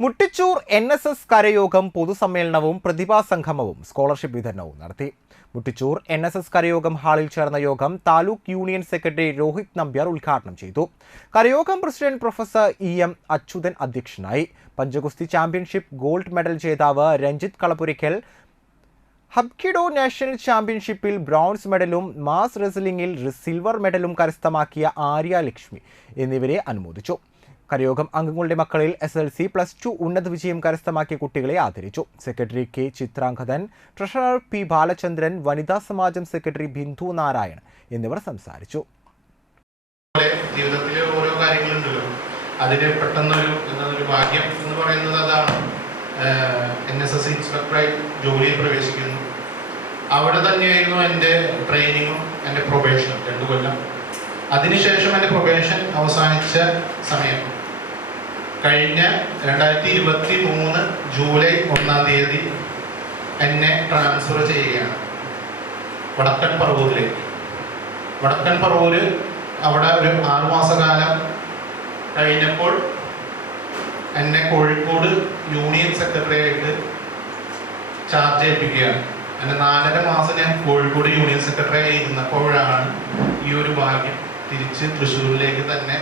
Muttichur N S S കരയോഗം പൊതുസമ്മേളനവും പ്രതിഭാസംഗമവും സ്കോളർഷിപ്പ് വിതരണവും നടത്തി. മുട്ടിച്ചൂർ എൻ എസ് എസ് കരയോഗം ഹാളിൽ ചേർന്ന യോഗം താലൂക്ക് യൂണിയൻ സെക്രട്ടറി രോഹിത് നമ്പ്യാർ ഉദ്ഘാടനം ചെയ്തു. കരയോഗം president professor E M Achuthan അധ്യക്ഷനായി. പഞ്ചഗുസ്തി ചാമ്പ്യൻഷിപ്പ് ഗോൾഡ് മെഡൽ ജേതാവ് രഞ്ജിത് കളപുരിക്കൽ ഹബ്കിഡോ നാഷണൽ ചാമ്പ്യൻഷിപ്പിൽ ബ്രോൺസ് മെഡലും മാസ് റെസ്ലിംഗിൽ സിൽവർ മെഡലും കരസ്ഥമാക്കിയ ആര്യ ലക്ഷ്മി എന്നിവരെ അനുമോദിച്ചു. കരയോഗം അംഗങ്ങളുടെ മക്കളിൽ S L C plus two ഉന്നത വിജയം കരസ്ഥമാക്കിയ കുട്ടികളെ ആദരിച്ചു. Secretary K Chithrangathan treasurer P Balachandran വനിതാ സമാജം സെക്രട്ടറി ബിന്ദു നാരായൺ എന്നിവർ സംസാരിച്ചു. ജീവിതത്തിലെ ഓരോ കാര്യങ്ങളുണ്ടല്ലോ. അതിന് പെട്ടെന്നൊരു എന്നൊരു ഭാഗ്യം എന്ന് പറയുന്നത് അതാണ്. എൻ എസ് എസ് ഇൻസ്പെക്ടറായി ജോലിയിൽ പ്രവേശിക്കുന്നു. അവിടെ തന്നെയായിരുന്നു എന്റെ ട്രെയിനിങ്ങും എന്റെ പ്രൊബേഷനും രണ്ടു കൊല്ലം. അതിനുശേഷം എന്റെ പ്രൊബേഷൻ അവസാനിച്ച സമയം. കഴിഞ്ഞ രണ്ടായിരത്തി ഇരുപത്തി മൂന്ന് ജൂലൈ ഒന്നാം തീയതി എന്നെ ട്രാൻസ്ഫർ ചെയ്യുകയാണ്. വടക്കൻ പറവൂരിലേക്ക്. വടക്കൻ പറവൂര് അവിടെ ഒരു ആറുമാസകാലം കഴിഞ്ഞപ്പോൾ എന്നെ കോഴിക്കോട് യൂണിയൻ സെക്രട്ടറി ആയിട്ട് ചാർജ് ഏൽപ്പിക്കുകയാണ്. എന്നെ നാലര മാസം ഞാൻ കോഴിക്കോട് യൂണിയൻ സെക്രട്ടറി ആയി ഇരുന്നപ്പോഴാണ് ഈ ഒരു ഭാഗ്യം തിരിച്ച് തൃശ്ശൂരിലേക്ക് തന്നെ